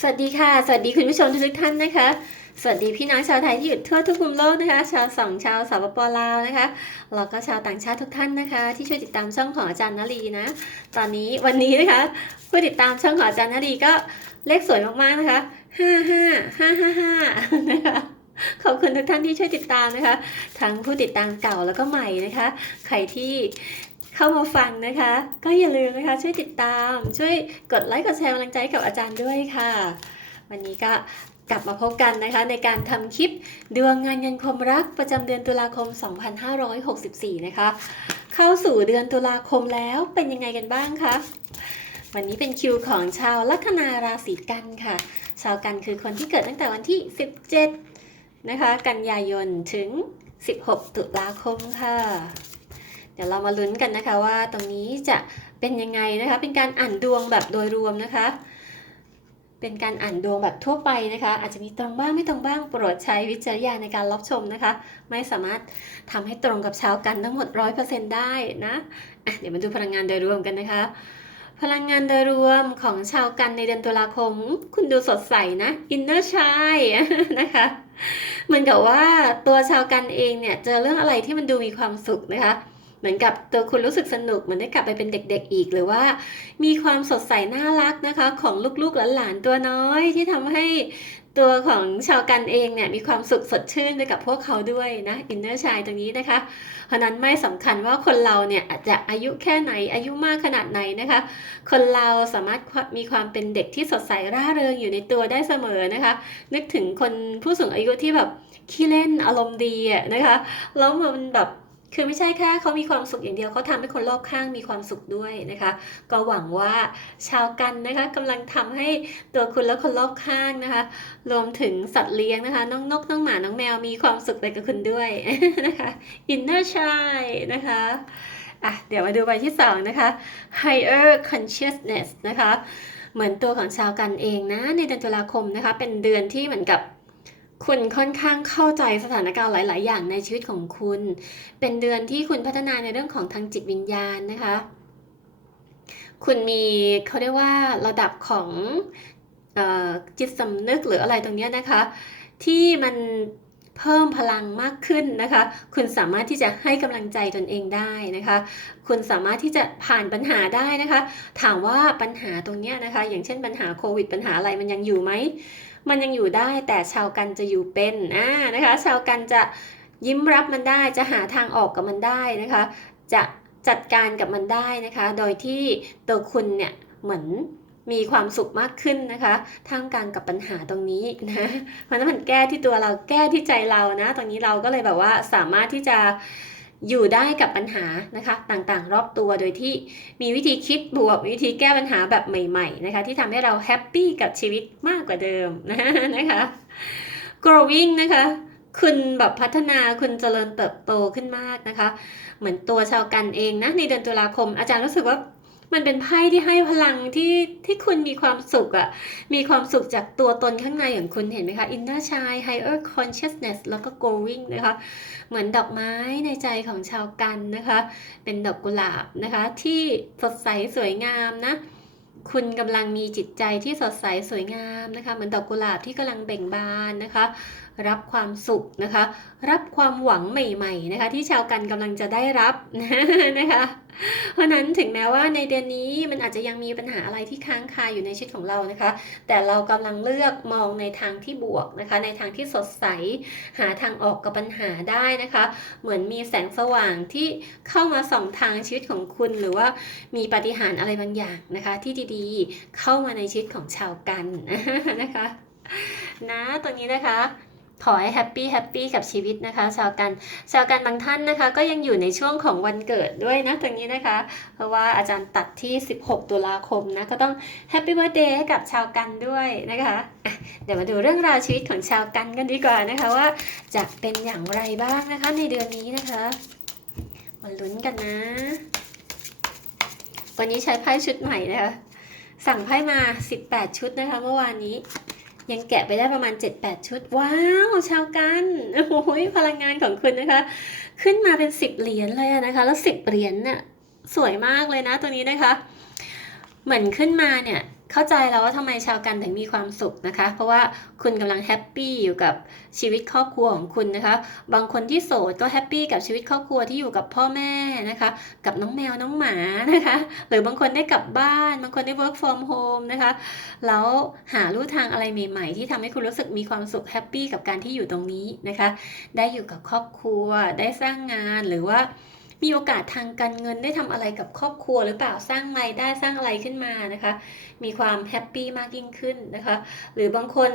สวัสดีค่ะ สวัสดีคุณผู้ชมทุกท่านนะคะ สวัสดีพี่น้องชาวไทยที่อยู่ทั่วทุกมุมโลกนะคะ ชาวสองชาวสปปลาวนะคะ แล้วก็ชาวต่างชาติทุกท่านนะคะ ที่ช่วยติดตามช่องของอาจารย์นลีนะ ตอนนี้วันนี้นะคะผู้ติดตามช่องของอาจารย์นลีก็เลขสวยมากๆนะคะห้าห้าห้าห้าห้านะคะขอบคุณทุกท่านที่ช่วยติดตามนะคะ ทั้งผู้ติดตามเก่าแล้วก็ใหม่นะคะ ใครที่ เข้ามาฟังนะคะ ก็อย่าลืมนะคะ ช่วยติดตาม ช่วยกดไลค์กดแชร์กำลังใจให้กับอาจารย์ด้วยค่ะ วันนี้ก็กลับมาพบกันนะคะในการทำคลิปดวงงานเงินความรักประจำเดือนตุลาคม 2564 นะคะ เข้าสู่เดือนตุลาคมแล้วเป็นยังไงกันบ้างคะวันนี้เป็นคิวของชาวลัคนาราศีกันค่ะ ชาวกันคือคนที่เกิดตั้งแต่วันที่ 17 นะคะ กันยายนถึง 16 ตุลาคมค่ะ ดี๋ยวเรามาลุ้นกันนะคะว่าตรงนี้จะเป็นยังไงนะคะ เป็นการอ่านดวงแบบโดยรวมนะคะ เป็นการอ่านดวงแบบทั่วไปนะคะ อาจจะมีตรงบ้างไม่ตรงบ้างโปรดใช้วิจารณญาณในการรับชมนะคะ ไม่สามารถทำให้ตรงกับชาวกันทั้งหมด 100%ได้นะะเดี๋ยวมาดูพลังงานโดยรวมกันนะคะ พลังงานโดยรวมของชาวกันในเดือนตุลาคม คุณดูสดใสนะอินเนอร์ชายนะคะเหมือนกับว่าตัวชาวกันเองเนี่ยเจอเรื่องอะไรที่มันดูมีความสุขนะคะ เหมือนกับตัวคุณรู้สึกสนุกเหมือนได้กลับไปเป็นเด็กๆอีกหรือว่า มีความสดใสน่ารักนะคะ ของลูกๆหลานๆตัวน้อยที่ทำให้ตัวของชาวกันเองเนี่ยมีความสุขสดชื่นไปกับพวกเขาด้วยนะอินเนอร์ชายตรงนี้นะคะ เพราะนั้นไม่สำคัญว่าคนเราเนี่ยอาจจะอายุแค่ไหนอายุมากขนาดไหนนะคะ คนเราสามารถมีความเป็นเด็กที่สดใสร่าเริงอยู่ในตัวได้เสมอนะคะ นึกถึงคนผู้สูงอายุที่แบบขี้เล่นอารมณ์ดีอะนะคะแล้วมันแบบ คือไม่ใช่แค่เขามีความสุขอย่างเดียวเขาทำให้คนรอบข้างมีความสุขด้วยนะคะ ก็หวังว่าชาวกันนะคะกำลังทำให้ตัวคุณและคนรอบข้างนะคะ รวมถึงสัตว์เลี้ยงนะคะ น้องนกน้องหมาน้องแมวมีความสุขไปกับคุณด้วยนะคะ inner child นะคะอะเดี๋ยวมาดูใบที่สองนะคะ higher consciousness นะคะ เหมือนตัวของชาวกันเองนะในเดือนตุลาคมนะคะ เป็นเดือนที่เหมือนกับ คุณค่อนข้างเข้าใจสถานการณ์หลาย ๆ อย่างในชีวิตของคุณ เป็นเดือนที่คุณพัฒนาในเรื่องของทางจิตวิญญาณนะคะ คุณมีเขาเรียกว่าระดับของออจิตสำนึกหรืออะไรตรงเนี้ยนะคะ ที่มันเพิ่มพลังมากขึ้นนะคะ คุณสามารถที่จะให้กำลังใจตนเองได้นะคะ คุณสามารถที่จะผ่านปัญหาได้นะคะ ถามว่าปัญหาตรงเนี้ยนะคะ อย่างเช่นปัญหาโควิดปัญหาอะไรมันยังอยู่ไหม มันยังอยู่ได้แต่ชาวกันจะอยู่เป็นอ่านะคะชาวกันจะยิ้มรับมันได้จะหาทางออกกับมันได้นะคะ จะจัดการกับมันได้นะคะ โดยที่ตัวคุณเนี่ยเหมือนมีความสุขมากขึ้นนะคะท่ามกลางกับปัญหาตรงนี้นะเพราะนั้นมันแก้ที่ตัวเราแก้ที่ใจเรานะ ตรงนี้เราก็เลยแบบว่าสามารถที่จะ อยู่ได้กับปัญหานะคะต่างๆ รอบตัวโดยที่มีวิธีคิดบวกวิธีแก้ปัญหาแบบใหม่ๆนะคะที่ทำให้เราแฮปปี้กับชีวิตมากกว่าเดิมนะคะ growing นะคะคุณแบบพัฒนาคุณเจริญเติบโตขึ้นมากนะคะ เหมือนตัวชาวกันเองนะในเดือนตุลาคมอาจารย์รู้สึกว่า มันเป็นไพ่ที่ให้พลังที่ที่คุณมีความสุขอะ่ะมีความสุขจากตัวตนข้างในของคุณเห็นไหมคะ inner child higher consciousness แล้วก็ growing นะคะ เหมือนดอกไม้ในใจของชาวกันนะคะ เป็นดอกกุหลาบนะคะ ที่สดใสสวยงามนะ คุณกำลังมีจิตใจที่สดใสสวยงามนะคะ เหมือนดอกกุหลาบที่กำลังเบ่งบานนะคะ รับความสุขนะคะ รับความหวังใหม่ๆนะคะที่ชาวกันกำลังจะได้รับนะคะเพราะนั้นถึงแม้ว่าในเดือนนี้มันอาจจะยังมีปัญหาอะไรที่ค้างคาอยู่ในชีวิตของเรานะคะ แต่เรากำลังเลือกมองในทางที่บวกนะคะ ในทางที่สดใสหาทางออกกับปัญหาได้นะคะ เหมือนมีแสงสว่างที่เข้ามาส่องทางชีวิตของคุณ หรือว่ามีปาฏิหาริย์อะไรบางอย่างนะคะ ที่ดีๆ เข้ามาในชีวิตของชาวกันนะคะนะตรงนี้นะคะ ขอให้แฮปปี้แฮปปี้กับชีวิตนะคะ ชาวกันชาวกันบางท่านนะคะ ก็ยังอยู่ในช่วงของวันเกิดด้วยนะตรงนี้นะคะ เพราะว่าอาจารย์ตัดที่ 16 ตุลาคมนะ ก็ต้องแฮปปี้เบ t ร์เดย์ให้กับชาวกันด้วยนะคะะเดี๋ยวมาดูเรื่องราวชีวิตของชาวกันกันดีกว่านะคะว่าจะเป็นอย่างไรบ้างนะคะในเดือนนี้นะคะมาลุ้นกันนะ วันนี้ใช้ไพ่ชุดใหม่นะคะสั่งไพ่มา 18 ชุดนะคะ เมื่อวานนี้ ยังแกะไปได้ประมาณ 7-8 ชุด ว้าวชาวกันโอ้ยพลังงานของคุณนะคะ ขึ้นมาเป็น 10 เหรียญเลยนะคะ แล้ว 10 เหรียญเนี่ยสวยมากเลยนะตัวนี้นะคะ เหมือนขึ้นมาเนี่ย เข้าใจแล้วว่าทำไมชาวกันถึงมีความสุขนะคะ เพราะว่าคุณกำลังแฮปปี้อยู่กับชีวิตครอบครัวของคุณนะคะ บางคนที่โสดก็แฮปปี้กับชีวิตครอบครัวที่อยู่กับพ่อแม่นะคะ กับน้องแมวน้องหมานะคะ หรือบางคนได้กลับบ้าน บางคนได้ work from home นะคะ แล้วหาลู่ทางอะไรใหม่ ๆ ที่ทำให้คุณรู้สึกมีความสุขแฮปปี้กับการที่อยู่ตรงนี้นะคะ ได้อยู่กับครอบครัว ได้สร้างงานหรือว่า มีโอกาสทางการเงินได้ทำอะไรกับครอบครัวหรือเปล่าสร้างรายได้สร้างอะไรขึ้นมานะคะ มีความแฮปปี้มากยิ่งขึ้นนะคะ หรือบางคน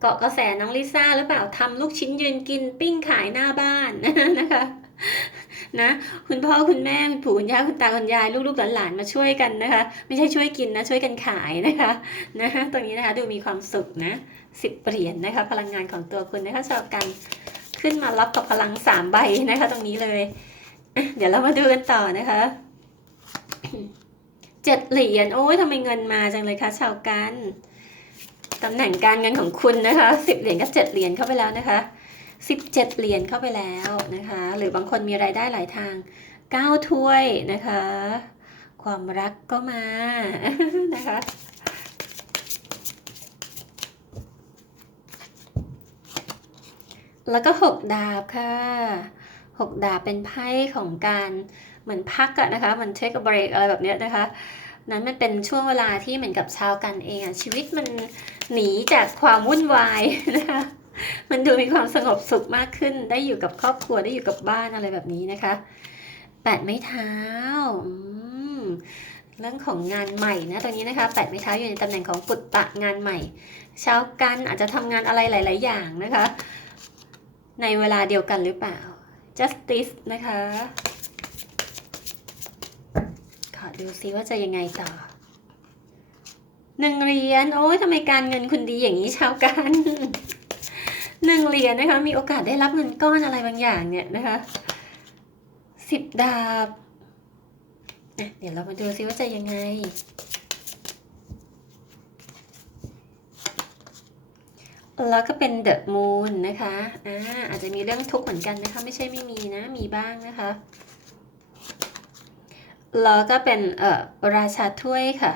เกาะกระแสน้องลิซ่าหรือเปล่าทำลูกชิ้นยืนกินปิ้งขายหน้าบ้านนะคะนะคุณพ่อคุณแม่คุณปู่คุณย่าคุณตาคุณยายลูกๆหลานๆมาช่วยกันนะคะ ไม่ใช่ช่วยกินนะช่วยกันขายนะคะนะตรงนี้นะคะดูมีความสุขนะสิบเหรียญนะคะ พลังงานของตัวคุณนะคะชอบกันขึ้นมารับกับพลังสามใบนะคะ ตรงนี้เลย เดี๋ยวเรามาดูกันต่อนะคะเจ็ดเหรียญโอ้ยทำไมเงินมาจังเลยคะชาวกันตำแหน่งการเงินของคุณนะคะสิบเหรียญกับเจ็ดเหรียญเข้าไปแล้วนะคะสิบเจ็ดเหรียญเข้าไปแล้วนะคะ หรือบางคนมีรายได้หลายทางเก้าถ้วยนะคะ ความรักก็มานะคะแล้วก็หกดาบค่ะ หกดาบเป็นไพ่ของการเหมือนพักอะนะคะมันเทคเบรกอะไรแบบเนี้ยนะคะ นั้นมันเป็นช่วงเวลาที่เหมือนกับชาวกันเองอะชีวิตมันหนีจากความวุ่นวายนะคะมันดูมีความสงบสุขมากขึ้น ได้อยู่กับครอบครัวได้อยู่กับบ้านอะไรแบบนี้นะคะแปดไม้เท้าเรื่องของงานใหม่นะตรงนี้นะคะแปดไม้เท้าอยู่ในตำแหน่งของปุตตะงานใหม่ชาวกันอาจจะทำงานอะไรหลาย ๆ อย่างนะคะ ในเวลาเดียวกันหรือเปล่า justice นะคะ ขอดูซิว่าจะยังไงต่อ หนึ่งเหรียญ โอ้ยทำไมการเงินคุณดีอย่างนี้ชาวกันหนึ่งเหรียญนะคะ มีโอกาสได้รับเงินก้อนอะไรบางอย่างเนี่ยนะคะสิบดาบ เดี๋ยวเรามาดูซิว่าจะยังไง แล้วก็เป็น The Moon นะคะอ่าอาจจะมีเรื่องทุกข์เหมือนกันนะคะ ไม่ใช่ไม่มีนะ มีบ้างนะคะ แล้วก็เป็นเอ่อราชาถ้วยค่ะ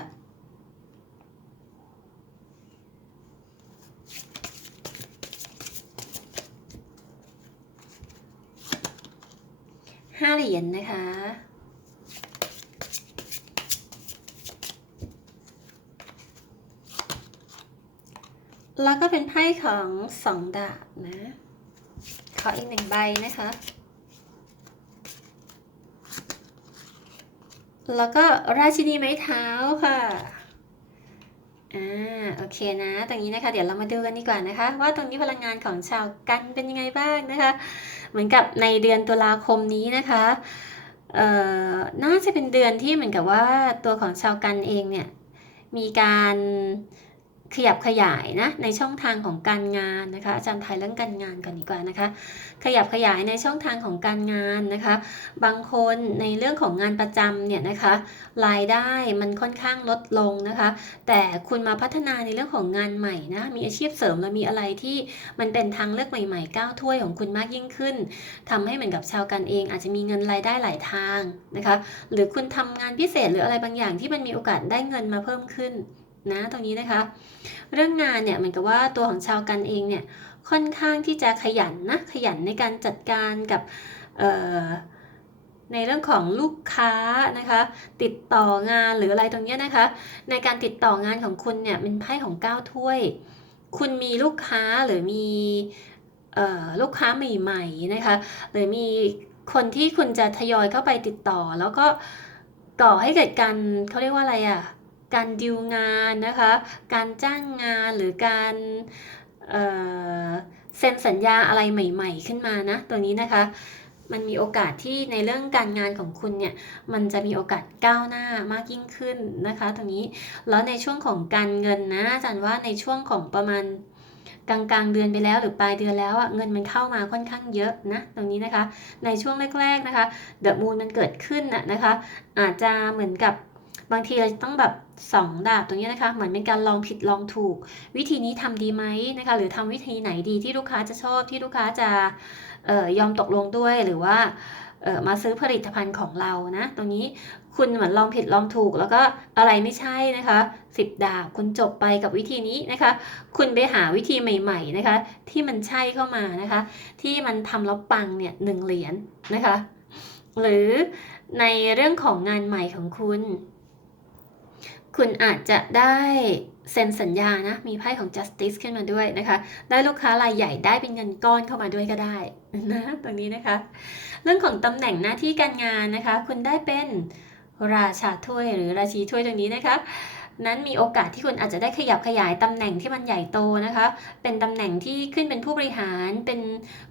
ห้าเหรียญนะคะ แล้วก็เป็นไพ่ของสองดาบนะ ขออีกหนึ่งใบนะคะ แล้วก็ราชินีไม้เท้าค่ะอ่าโอเคนะตรงนี้นะคะ เดี๋ยวเรามาดูกันดีกว่านะคะ ว่าตรงนี้พลังงานของชาวกันเป็นยังไงบ้างนะคะ เหมือนกับในเดือนตุลาคมนี้นะคะเอ่อน่าจะเป็นเดือนที่เหมือนกับว่าตัวของชาวกันเองเนี่ยมีการ ขยับขยายนะในช่องทางของการงานนะคะอาจารย์ไทยเรื่องการงานก่อนดีกว่านะคะ ขยับขยายในช่องทางของการงานนะคะ บางคนในเรื่องของงานประจำเนี่ยนะคะรายได้มันค่อนข้างลดลงนะคะ แต่คุณมาพัฒนาในเรื่องของงานใหม่นะมีอาชีพเสริมแล้วมีอะไรที่มันเป็นทางเลือกใหม่ๆก้าวถ้วยของคุณมากยิ่งขึ้นทำให้เหมือนกับชาวกันเอง อาจจะมีเงินรายได้หลายทางนะคะ หรือคุณทำงานพิเศษหรืออะไรบางอย่างที่มันมีโอกาสได้เงินมาเพิ่มขึ้น นะตรงนี้นะคะ เรื่องงานเนี่ยเหมือนกับว่าตัวของชาวกันเองเนี่ยค่อนข้างที่จะขยันนะขยันในการจัดการกับในเรื่องของลูกค้านะคะ ติดต่องานหรืออะไรตรงนี้นะคะ ในการติดต่องานของคุณเนี่ยเป็นไพ่ของ9ถ้วย คุณมีลูกค้าหรือมีลูกค้าใหม่ๆนะคะ หรือมีคนที่คุณจะทยอยเข้าไปติดต่อ แล้วก็ก่อให้เกิดการเขาเรียกว่าอะไรอะ่ะ การดิวงานนะคะ การจ้างงานหรือการเเซ็นสัญญาอะไรใหม่ ๆ ขึ้นมานะตัวนี้นะคะ มันมีโอกาสที่ในเรื่องการงานของคุณเนี่ย มันจะมีโอกาสก้าวหน้ามากยิ่งขึ้นนะคะ ตรงนี้ แล้วในช่วงของการเงินนะอาจารย์ว่าในช่วงของประมาณกลางกลางเดือนไปแล้วหรือปลายเดือนแล้วอะเงินมันเข้ามาค่อนข้างเยอะนะตรงนี้นะคะ ในช่วงแรกๆนะคะเดอะมูนมันเกิดขึ้นอะนะคะ อาจจะเหมือนกับ บางทีเราต้องแบบสองดาบตรงนี้นะคะ เหมือนเป็นการลองผิดลองถูก วิธีนี้ทำดีไหมนะคะ หรือทำวิธีไหนดีที่ลูกค้าจะชอบที่ลูกค้าจะออยอมตกลงด้วยหรือว่ามาซื้อผลิตภัณฑ์ของเรานะ ตรงนี้คุณเหมือนลองผิดลองถูก แล้วก็อะไรไม่ใช่นะคะสิบดาบคุณจบไปกับวิธีนี้นะคะ คุณไปหาวิธีใหม่ๆนะคะ ที่มันใช่เข้ามานะคะ ที่มันทำแล้วปังเนี่ยหนึ่งเหรียญนะคะ หรือในเรื่องของงานใหม่ของคุณ คุณอาจจะได้เซ็นสัญญานะ มีไพ่ของ justice ขึ้นมาด้วยนะคะ ได้ลูกค้ารายใหญ่ได้เป็นเงินก้อนเข้ามาด้วยก็ได้นะตรงนี้นะคะ เรื่องของตำแหน่งหน้าที่การงานนะคะ คุณได้เป็นราชาถ้วยหรือราชีถ้วยตรงนี้นะคะ นั้นมีโอกาสที่คุณอาจจะได้ขยับขยายตำแหน่งที่มันใหญ่โตนะคะ เป็นตำแหน่งที่ขึ้นเป็นผู้บริหาร เป็น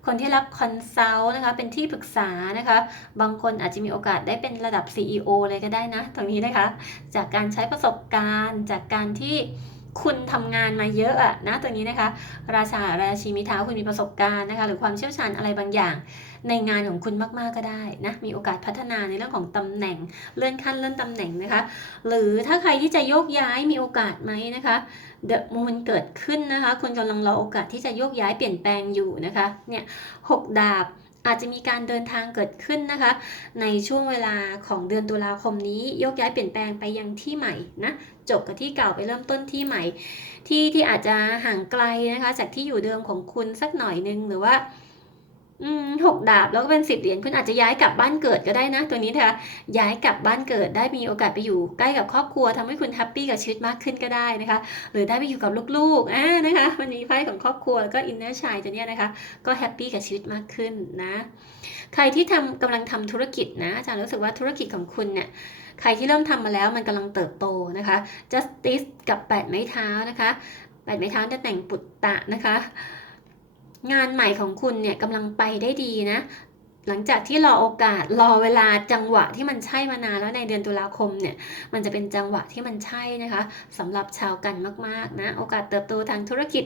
คนที่รับคอนซัลท์นะคะ เป็นที่ปรึกษานะคะ บางคนอาจจะมีโอกาสได้เป็นระดับ CEO เลยก็ได้นะ ตรงนี้นะคะ จากการใช้ประสบการณ์ จากการที่ คุณทำงานมาเยอะอะนะตรงนี้นะคะ ราชาราชีมิท้าคุณมีประสบการณ์นะคะ หรือความเชี่ยวชาญอะไรบางอย่าง ในงานของคุณมากๆก็ได้นะมีโอกาสพัฒนาในเรื่องของตำแหน่งเลื่อนขั้นเลื่อนตำแหน่งนะคะ หรือถ้าใครที่จะโยกย้ายมีโอกาสไหมนะคะเดอะมูนเกิดขึ้นนะคะคุณกำลังรอโอกาสที่จะโยกย้ายเปลี่ยนแปลงอยู่นะคะเนี่ยหกดาบอาจจะมีการเดินทางเกิดขึ้นนะคะ ในช่วงเวลาของเดือนตุลาคมนี้ยกย้ายเปลี่ยนแปลงไปยังที่ใหม่นะ จบกับที่เก่าไปเริ่มต้นที่ใหม่ ที่ที่อาจจะห่างไกลนะคะ จากที่อยู่เดิมของคุณสักหน่อยนึงหรือว่าหกดาบแล้วก็เป็นสิบเหรียญคุณอาจจะย้ายกลับบ้านเกิดก็ได้นะ ตัวนี้นะคะย้ายกลับบ้านเกิดได้มีโอกาสไปอยู่ใกล้กับครอบครัวทำให้คุณแฮปปี้กับชีวิตมากขึ้นก็ได้นะคะ หรือได้ไปอยู่กับลูกๆอ่านะคะ มันมีไพ่ของครอบครัวแล้วก็อินเนอร์ชายตัวเนี้ยนะคะ ก็แฮปปี้กับชีวิตมากขึ้นนะ ใครที่ทำกำลังทำธุรกิจนะอาจารย์รู้สึกว่าธุรกิจของคุณเนี่ย ใครที่เริ่มทำมาแล้วมันกำลังเติบโตนะคะ justice กับแปดไม้เท้านะคะแปดไม้เท้าจะแต่งปุตตะนะคะ งานใหม่ของคุณเนี่ยกำลังไปได้ดีนะหลังจากที่รอโอกาสรอเวลาจังหวะที่มันใช่มานานแล้วในเดือนตุลาคมเนี่ยมันจะเป็นจังหวะที่มันใช่นะคะสำหรับชาวกันมากๆนะโอกาสเติบโตทางธุรกิจ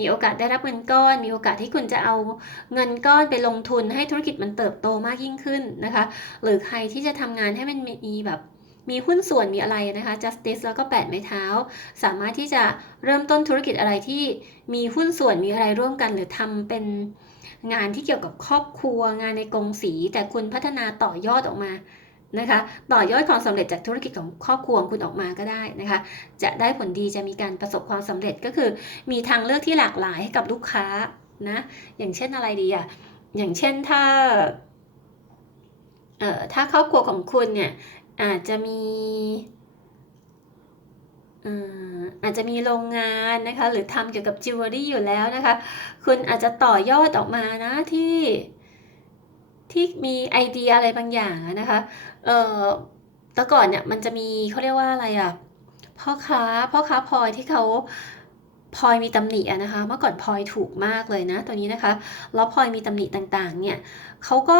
มีโอกาสได้รับเงินก้อน มีโอกาสที่คุณจะเอาเงินก้อนไปลงทุนให้ธุรกิจมันเติบโตมากยิ่งขึ้นนะคะ หรือใครที่จะทำงานให้มันมีแบบมีหุ้นส่วนมีอะไรนะคะ justice แล้วก็แปดไม้เท้า สามารถที่จะเริ่มต้นธุรกิจอะไรที่มีหุ้นส่วนมีอะไรร่วมกัน หรือทำเป็นงานที่เกี่ยวกับครอบครัว งานในกรงสี แต่คุณพัฒนาต่อยอดออกมา นะคะต่อยอดความสำเร็จจากธุรกิจของครอบครัวคุณออกมาก็ได้นะคะ จะได้ผลดีจะมีการประสบความสำเร็จก็คือ มีทางเลือกที่หลากหลายให้กับลูกค้านะอย่างเช่นอะไรดีอะอย่างเช่นถ้าเอ่อถ้าครอบครัวของคุณเนี่ยอาจจะมีอาจจะมีโรงงานนะคะ หรือทำเกี่ยวกับจิวเวลรี่อยู่แล้วนะคะ คุณอาจจะต่อยอดออกมานะที่ ที่มีไอเดียอะไรบางอย่างนะคะ เอ่อแต่ก่อนเนี่ยมันจะมีเขาเรียกว่าอะไรอะพ่อค้าพ่อค้าพลอยที่เขาพลอยมีตำหนิอะนะคะ เมื่อก่อนพลอยถูกมากเลยนะ ตัวนี้นะคะ แล้วพลอยมีตำหนิต่างๆ เนี่ยเขาก็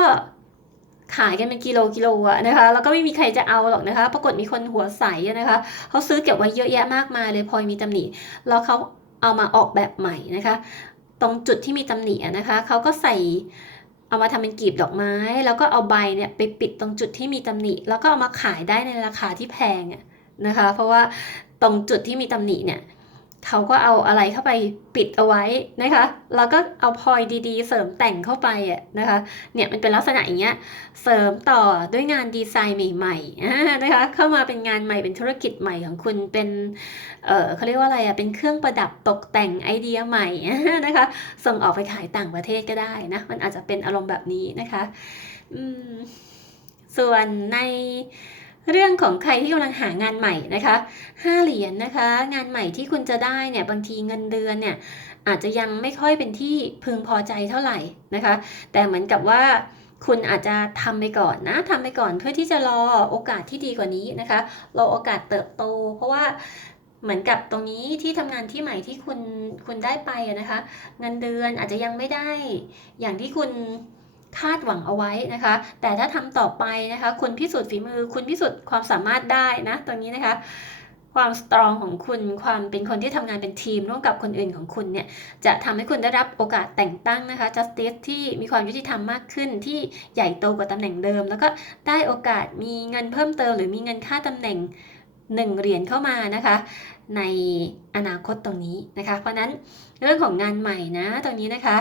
ขายกันเป็นกิโลกิโลอะนะคะ แล้วก็ไม่มีใครจะเอาหรอกนะคะ ปรากฏมีคนหัวใสอะนะคะ เขาซื้อเก็บไว้เยอะแยะมากมายเลยพลอยมีตำหนิ แล้วเขาเอามาออกแบบใหม่นะคะ ตรงจุดที่มีตำหนิอะนะคะ เขาก็ใส่ เอามาทำเป็นกลีบดอกไม้ แล้วก็เอาใบเนี่ยไปปิดตรงจุดที่มีตำหนิ แล้วก็เอามาขายได้ในราคาที่แพงอะนะคะ เพราะว่าตรงจุดที่มีตำหนิเนี่ย เขาก็เอาอะไรเข้าไปปิดเอาไว้นะคะ แล้วก็เอาพลอยดีๆ เสริมแต่งเข้าไปอะนะคะ เนี่ยมันเป็นลักษณะอย่างเงี้ย เสริมต่อด้วยงานดีไซน์ใหม่ๆนะคะ เข้ามาเป็นงานใหม่เป็นธุรกิจใหม่ของคุณ เป็น เออเขาเรียกว่าอะไรอะเป็นเครื่องประดับตกแต่งไอเดียใหม่นะคะ ส่งออกไปขายต่างประเทศก็ได้นะ มันอาจจะเป็นอารมณ์แบบนี้นะคะ อืม ส่วนใน เรื่องของใครที่กำลังหางานใหม่นะคะห้าเหรียญนะคะ งานใหม่ที่คุณจะได้เนี่ยบางทีเงินเดือนเนี่ยอาจจะยังไม่ค่อยเป็นที่พึงพอใจเท่าไหร่นะคะ แต่เหมือนกับว่าคุณอาจจะทำไปก่อนนะทำไปก่อนเพื่อที่จะรอโอกาสที่ดีกว่านี้นะคะรอโอกาสเติบโต เพราะว่าเหมือนกับตรงนี้ที่ทำงานที่ใหม่ที่คุณคุณได้ไปนะคะ เงินเดือนอาจจะยังไม่ได้ อย่างที่คุณ คาดหวังเอาไว้นะคะ แต่ถ้าทำต่อไปนะคะ คุณพิสูจน์ฝีมือ คุณพิสูจน์ความสามารถได้นะตรงนี้นะคะ ความสตรองของคุณ ความเป็นคนที่ทำงานเป็นทีมร่วมกับคนอื่นของคุณเนี่ย จะทำให้คุณได้รับโอกาสแต่งตั้งนะคะ justice ที่มีความยุติธรรมมากขึ้น ที่ใหญ่โตกว่าตำแหน่งเดิม แล้วก็ได้โอกาสมีเงินเพิ่มเติม หรือมีเงินค่าตำแหน่ง1เหรียญเข้ามานะคะ ในอนาคตตรงนี้นะคะ เพราะนั้น เรื่องของงานใหม่นะ ตรงนี้นะคะ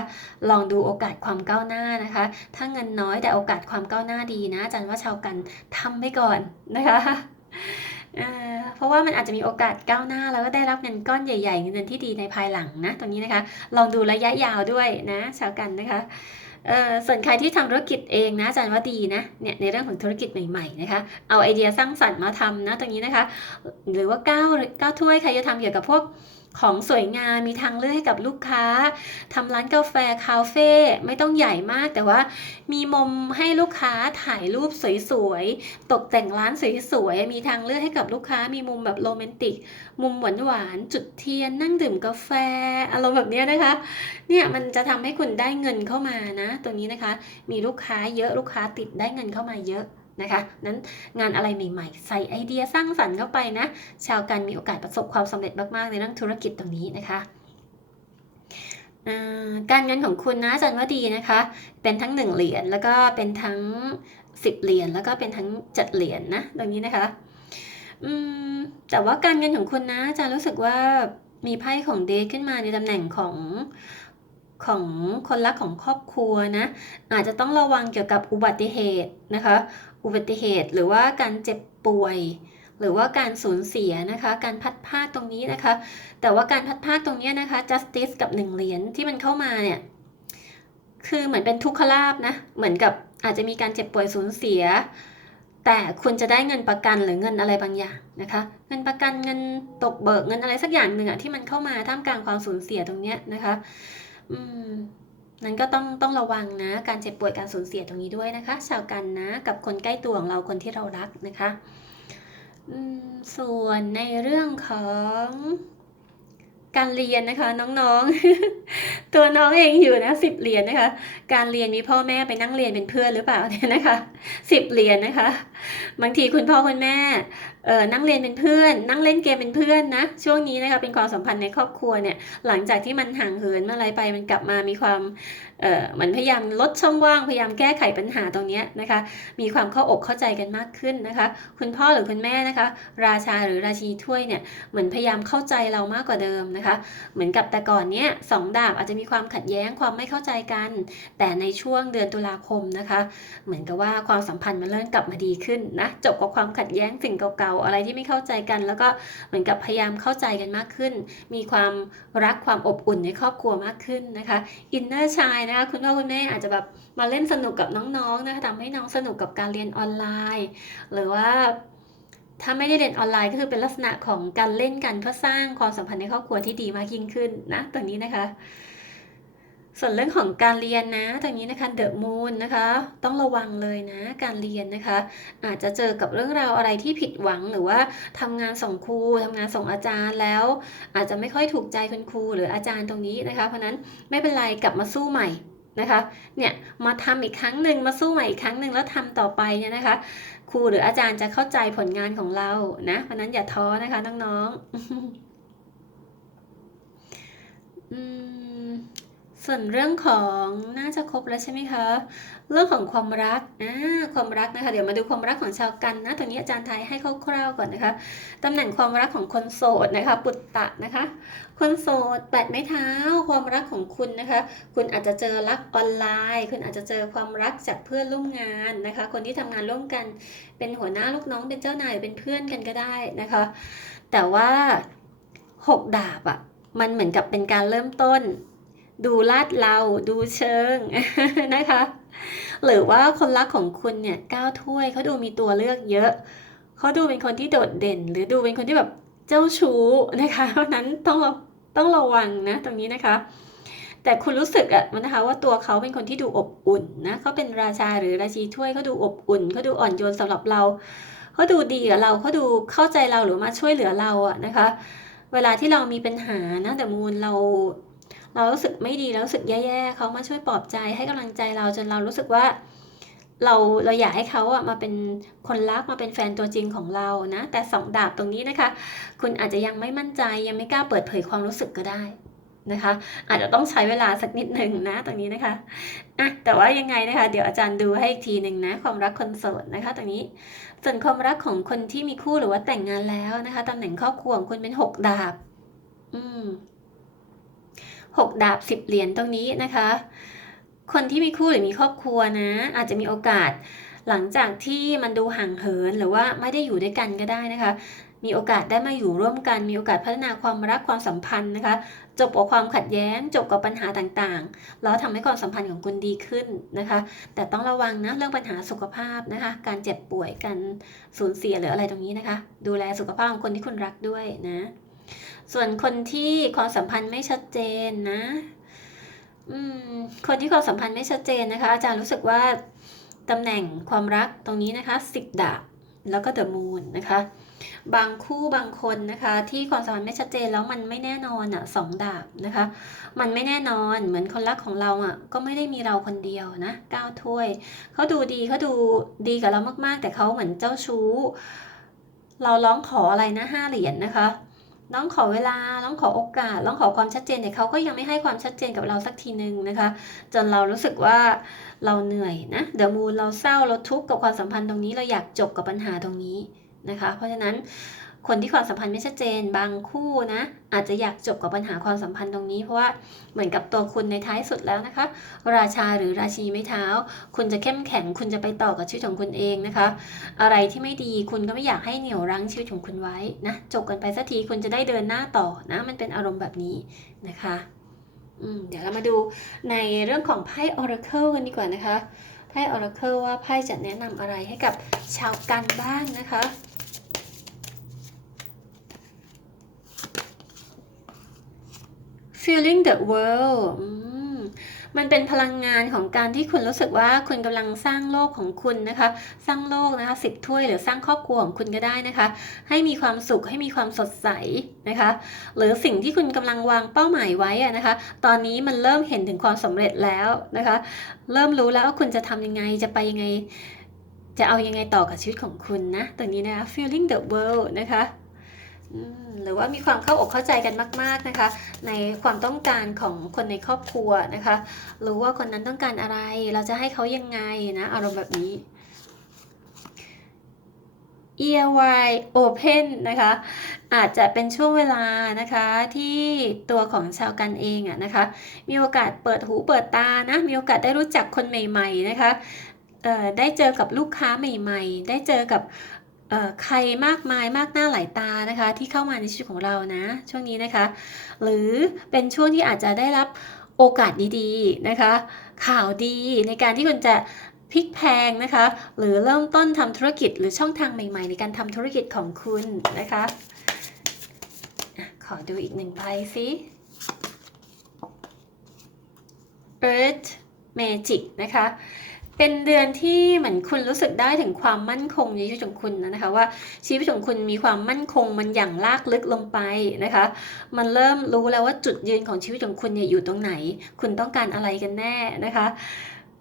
ลองดูโอกาสความก้าวหน้านะคะ ถ้าเงินน้อยแต่โอกาสความก้าวหน้าดีนะอาจารย์ว่าชาวกันทำไปก่อนนะคะเเพราะว่ามันอาจจะมีโอกาสก้าวหน้าแล้วก็ได้รับเงินก้อนใหญ่ ๆ เงินที่ดีในภายหลังนะตรงนี้นะคะ ลองดูระยะยาวด้วยนะชาวกันนะคะส่วนใครที่ทำธุรกิจเองนะอาจารย์ว่าดีนะเนี่ยในเรื่องของธุรกิจใหม่ๆนะคะเอาไอเดียสร้างสรรค์มาทำนะตรงนี้นะคะ หรือว่าก้าวก้าวถ้วยใครจะทำเกี่ยวกับพวก ของสวยงามมีทางเลือกให้กับลูกค้าทำร้านกาแฟคาเฟ่ไม่ต้องใหญ่มาก แต่ว่ามีมุมให้ลูกค้าถ่ายรูปสวยๆ ตกแต่งร้านสวยๆ มีทางเลือกให้กับลูกค้า มีมุมแบบโรแมนติก มุมหวานๆ จุดเทียนนั่งดื่มกาแฟอารมณ์แบบนี้นะคะ เนี่ยมันจะทำให้คุณได้เงินเข้ามานะตรงนี้นะคะ มีลูกค้าเยอะลูกค้าติดได้เงินเข้ามาเยอะ นะคะนั้นงานอะไรใหม่ๆ ใส่ไอเดียสร้างสรรค์เข้าไปนะ ชาวกันมีโอกาสประสบความสำเร็จมากๆในเรื่องธุรกิจตรงนี้นะคะการเงินของคุณนะอาจารย์ว่าดีนะคะ เป็นทั้ง 1 เหรียญแล้วก็เป็นทั้ง 10 เหรียญแล้วก็เป็นทั้ง7เหรียญนะตรงนี้นะคะอืมแต่ว่าการเงินของคุณนะอาจารย์รู้สึกว่ามีไพ่ของเดทขึ้นมาในตำแหน่งของ ของคนรักของครอบครัวนะ อาจจะต้องระวังเกี่ยวกับอุบัติเหตุนะคะ อุบัติเหตุหรือว่าการเจ็บป่วย หรือว่าการสูญเสียนะคะ การพัดพากตรงนี้นะคะ แต่ว่าการพัดพากตรงนี้นะคะ justice กับหนึ่งเหรียญที่มันเข้ามาเนี่ยคือเหมือนเป็นทุกขลาบนะ เหมือนกับอาจจะมีการเจ็บป่วยสูญเสีย แต่คุณจะได้เงินประกันหรือเงินอะไรบางอย่างนะคะ เงินประกันเงินตกเบิกเงินอะไรสักอย่างหนึ่งอะที่มันเข้ามาท่ามกลางความสูญเสียตรงเนี้ยนะคะ อืม นั้นก็ต้องต้องระวังนะ การเจ็บป่วยการสูญเสียตรงนี้ด้วยนะคะ ชาวกันนะ กับคนใกล้ตัวของเราคนที่เรารักนะคะอืมส่วนในเรื่องของการเรียนนะคะน้องๆ ตัวน้องเองอยู่นะสิบเหรียญนะคะ การเรียนมีพ่อแม่ไปนั่งเรียนเป็นเพื่อนหรือเปล่าเนี่ยนะคะสิบเหรียญนะคะ บางทีคุณพ่อคุณแม่เออนั่งเรียนเป็นเพื่อน นั่งเล่นเกมเป็นเพื่อนนะ ช่วงนี้นะคะเป็นความสัมพันธ์ในครอบครัวเนี่ย หลังจากที่มันห่างเหินเมื่อไรไปมันกลับมามีความเออเหมือนพยายามลดช่องว่างพยายามแก้ไขปัญหาตรงนี้นะคะ มีความเข้าอกเข้าใจกันมากขึ้นนะคะ คุณพ่อหรือคุณแม่นะคะ ราชาหรือราชีถ้วยเนี่ยเหมือนพยายามเข้าใจเรามากกว่าเดิมนะคะ เหมือนกับแต่ก่อนเนี้ยสองดาบอาจจะมีความขัดแย้งความไม่เข้าใจกัน แต่ในช่วงเดือนตุลาคมนะคะ เหมือนกับว่าความสัมพันธ์มันเริ่มกลับมาดีขึ้นนะจบกับความขัดแย้งสิ่งเก่าๆ อะไรที่ไม่เข้าใจกัน แล้วก็เหมือนกับพยายามเข้าใจกันมากขึ้น มีความรักความอบอุ่นในครอบครัวมากขึ้นนะคะอินเนอร์ชายนะคะคุณพ่อคุณแม่อาจจะแบบมาเล่นสนุกกับน้องๆนะคะทำให้น้องสนุกกับการเรียนออนไลน์ หรือว่าถ้าไม่ได้เรียนออนไลน์ก็คือเป็นลักษณะของการเล่นกันเพื่อสร้างความสัมพันธ์ในครอบครัวที่ดีมากยิ่งขึ้นนะตรงนี้นะคะ ส่วนเรื่องของการเรียนนะตรงนี้นะคะเดอะมูนนะคะ ต้องระวังเลยนะ การเรียนนะคะ อาจจะเจอกับเรื่องราวอะไรที่ผิดหวังหรือว่าทำงานส่งครูทำงานส่งอาจารย์แล้ว อาจจะไม่ค่อยถูกใจคุณครูหรืออาจารย์ตรงนี้นะคะ เพราะนั้นไม่เป็นไรกลับมาสู้ใหม่นะคะ เนี่ยมาทำอีกครั้งหนึ่งมาสู้ใหม่อีกครั้งหนึ่งแล้วทำต่อไปเนี่ยนะคะ ครูหรืออาจารย์จะเข้าใจผลงานของเรานะ เพราะนั้นอย่าท้อนะคะน้องๆอืม ส่วนเรื่องของน่าจะครบแล้วใช่ไหมคะ เรื่องของความรักอ่าความรักนะคะ เดี๋ยวมาดูความรักของชาวกันนะตรงนี้อาจารย์ไทยให้คร่าวๆก่อนนะคะตำแหน่งความรักของคนโสดนะคะ ปุตตะนะคะ คนโสดแปดไม้เท้า ความรักของคุณนะคะ คุณอาจจะเจอรักออนไลน์ คุณอาจจะเจอความรักจากเพื่อนร่วมงานนะคะ คนที่ทำงานร่วมกันเป็นหัวหน้าลูกน้องเป็นเจ้านายเป็นเพื่อนกันก็ได้นะคะ แต่ว่าหกดาบอะ่ะมันเหมือนกับเป็นการเริ่มต้น ดูลาดเราดูเชิงนะคะ หรือว่าคนรักของคุณเนี่ยก้าวถ้วยเขาดูมีตัวเลือกเยอะเขาดูเป็นคนที่โดดเด่น หรือดูเป็นคนที่แบบเจ้าชู้นะคะเพราะนั้นต้องระต้องระวังนะตรงนี้นะคะ แต่คุณรู้สึกอะมันนะคะว่าตัวเขาเป็นคนที่ดูอบอุ่นนะเขาเป็นราชาหรือราชีถ้วยเขาดูอบอุ่นเขาดูอ่อนโยนสำหรับเราเขาดูดีกับเราเขาดูเข้าใจเราหรือมาช่วยเหลือเราอะนะคะ เวลาที่เรามีปัญหานะแต่มูลเรา เรารู้สึกไม่ดีเรารู้สึกแย่ๆเขามาช่วยปลอบใจให้กำลังใจเราจนเรารู้สึกว่า เราเราอยากให้เขาอะมาเป็นคนรักมาเป็นแฟนตัวจริงของเรานะแต่สองดาบตรงนี้นะคะ คุณอาจจะยังไม่มั่นใจยังไม่กล้าเปิดเผยความรู้สึกก็ได้นะคะ อาจจะต้องใช้เวลาสักนิดหนึ่งนะตรงนี้นะคะอะแต่ว่ายังไงนะคะ เดี๋ยวอาจารย์ดูให้อีกทีหนึ่งนะความรักคนโสดนะคะตรงนี้ส่วนความรักของคนที่มีคู่หรือว่าแต่งงานแล้วนะคะตำแหน่งครอบครัวของคุณเป็นหกดาบ อืม หกดาบสิบเหรียญตรงนี้นะคะ คนที่มีคู่หรือมีครอบครัวนะ อาจจะมีโอกาสหลังจากที่มันดูห่างเหินหรือว่าไม่ได้อยู่ด้วยกันก็ได้นะคะ มีโอกาสได้มาอยู่ร่วมกัน มีโอกาสพัฒนาความรักความสัมพันธ์นะคะ จบกับความขัดแย้ง จบกับปัญหาต่างๆ แล้วทำให้ความสัมพันธ์ของคุณดีขึ้นนะคะ แต่ต้องระวังนะเรื่องปัญหาสุขภาพนะคะ การเจ็บป่วย การสูญเสียหรืออะไรตรงนี้นะคะ ดูแลสุขภาพของคนที่คุณรักด้วยนะ ส่วนคนที่ความสัมพันธ์ไม่ชัดเจนนะอืมคนที่ความสัมพันธ์ไม่ชัดเจนนะคะ อาจารย์รู้สึกว่าตำแหน่งความรักตรงนี้นะคะสิบดาบแล้วก็เดอะมูนนะคะ บางคู่บางคนนะคะ ที่ความสัมพันธ์ไม่ชัดเจนแล้วมันไม่แน่นอนอะสองดาบนะคะ มันไม่แน่นอนเหมือนคนรักของเราอะก็ไม่ได้มีเราคนเดียวนะเก้าถ้วยเขาดูดีเขาดูดีกับเรามากๆ แต่เขาเหมือนเจ้าชู้ เราร้องขออะไรนะห้าเหรียญนะคะ ร้องขอเวลาร้องขอโอกาสร้องขอความชัดเจนแต่เขาก็ยังไม่ให้ความชัดเจนกับเราสักทีหนึ่งนะคะ จนเรารู้สึกว่าเราเหนื่อยนะเดอะมูนเราเศร้าเราทุกข์กับความสัมพันธ์ตรงนี้เราอยากจบกับปัญหาตรงนี้นะคะ เพราะฉะนั้น คนที่ความสัมพันธ์ไม่ชัดเจน บางคู่นะ อาจจะอยากจบกับปัญหาความสัมพันธ์ตรงนี้ เพราะว่าเหมือนกับตัวคุณในท้ายสุดแล้วนะคะ ราชาหรือราชีไม้เท้า คุณจะเข้มแข็ง คุณจะไปต่อกับชีวิตของคุณเองนะคะ อะไรที่ไม่ดีคุณก็ไม่อยากให้เหนี่ยวรั้งชีวิตของคุณไว้นะจบกันไปสักทีคุณจะได้เดินหน้าต่อนะมันเป็นอารมณ์แบบนี้นะคะอืมเดี๋ยวเรามาดูในเรื่องของไพ่ Oracle กันดีกว่านะคะ ไพ่ Oracle ว่าไพ่จะแนะนำอะไรให้กับชาวกันบ้างนะคะ feeling the world มันเป็นพลังงานของการที่คุณรู้สึกว่าคุณกำลังสร้างโลกของคุณนะคะ สร้างโลกนะคะสิบถ้วยหรือสร้างครอบครัวของคุณก็ได้นะคะ ให้มีความสุขให้มีความสดใสนะคะ หรือสิ่งที่คุณกำลังวางเป้าหมายไว้นะคะ ตอนนี้มันเริ่มเห็นถึงความสำเร็จแล้วนะคะ เริ่มรู้แล้วว่าคุณจะทำยังไงจะไปยังไง จะเอายังไงต่อกับชีวิตของคุณนะตรงนี้นะคะ feeling the world นะคะ หรือว่ามีความเข้าอกเข้าใจกันมาก ๆนะคะ ในความต้องการของคนในครอบครัวนะคะรู้ว่าคนนั้นต้องการอะไร เราจะให้เขายังไงนะอารมณ์แบบนี้ ear wide open นะคะ อาจจะเป็นช่วงเวลานะคะที่ตัวของชาวกันเองอะนะคะ มีโอกาสเปิดหูเปิดตานะ มีโอกาสได้รู้จักคนใหม่ ๆ นะคะได้เจอกับลูกค้าใหม่ ๆ ได้เจอกับ เอ่อใครมากมายมากหน้าหลายตานะคะ ที่เข้ามาในชีวิตของเรานะ ช่วงนี้นะคะ หรือเป็นช่วงที่อาจจะได้รับโอกาสดีๆนะคะ ข่าวดีในการที่คุณจะพลิกแพงนะคะ หรือเริ่มต้นทำธุรกิจหรือช่องทางใหม่ๆ ในการทำธุรกิจของคุณนะคะ ขอดูอีกหนึ่งใบสิ Earth Magic นะคะ เป็นเดือนที่เหมือนคุณรู้สึกได้ถึงความมั่นคงในชีวิตของคุณนะคะว่าชีวิตของคุณมีความมั่นคงมันอย่างลากลึกลงไปนะคะ มันเริ่มรู้แล้วว่าจุดยืนของชีวิตของคุณเนี่ยอยู่ตรงไหน คุณต้องการอะไรกันแน่นะคะ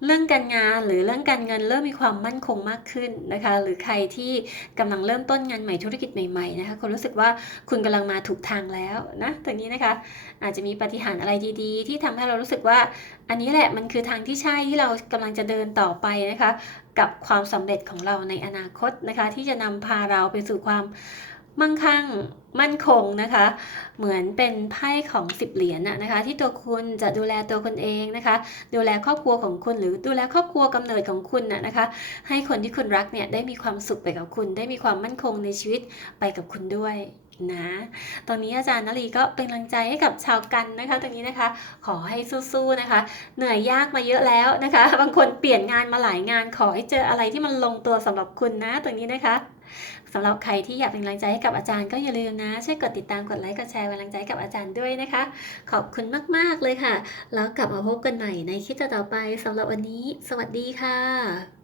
เรื่องการงานหรือเรื่องการเงินเริ่มมีความมั่นคงมากขึ้นนะคะ หรือใครที่กำลังเริ่มต้นงานใหม่ธุรกิจใหม่ๆนะคะคุณรู้สึกว่าคุณกำลังมาถูกทางแล้วนะตรงนี้นะคะ อาจจะมีปาฏิหารย์อะไรดีๆ ที่ทำให้เรารู้สึกว่า อันนี้แหละมันคือทางที่ใช่ที่เรากำลังจะเดินต่อไปนะคะ กับความสำเร็จของเราในอนาคตนะคะ ที่จะนำพาเราไปสู่ความ มั่งคั่งมั่นคงนะคะ เหมือนเป็นไพ่ของสิบเหรียญน่ะนะคะ ที่ตัวคุณจะดูแลตัวคุณเองนะคะ ดูแลครอบครัวของคุณหรือดูแลครอบครัวกำเนิดของคุณนะนะคะ ให้คนที่คุณรักเนี่ยได้มีความสุขไปกับคุณ ได้มีความมั่นคงในชีวิตไปกับคุณด้วยนะ ตอนนี้อาจารย์นลีก็เป็นกำลังใจให้กับชาวกันนะคะ ตรงนี้นะคะ ขอให้สู้ๆนะคะ เหนื่อยยากมาเยอะแล้วนะคะ บางคนเปลี่ยนงานมาหลายงาน ขอให้เจออะไรที่มันลงตัวสำหรับคุณนะ ตรงนี้นะคะ สำหรับใครที่อยากเป็นกำลังใจให้กับอาจารย์ก็อย่าลืมนะ ช่วยกดติดตามกดไลค์กดแชร์เป็นกำลังใจกับอาจารย์ด้วยนะคะ ขอบคุณมาก ๆ เลยค่ะ แล้วกลับมาพบกันใหม่ในคลิปต่อไปสำหรับวันนี้ สวัสดีค่ะ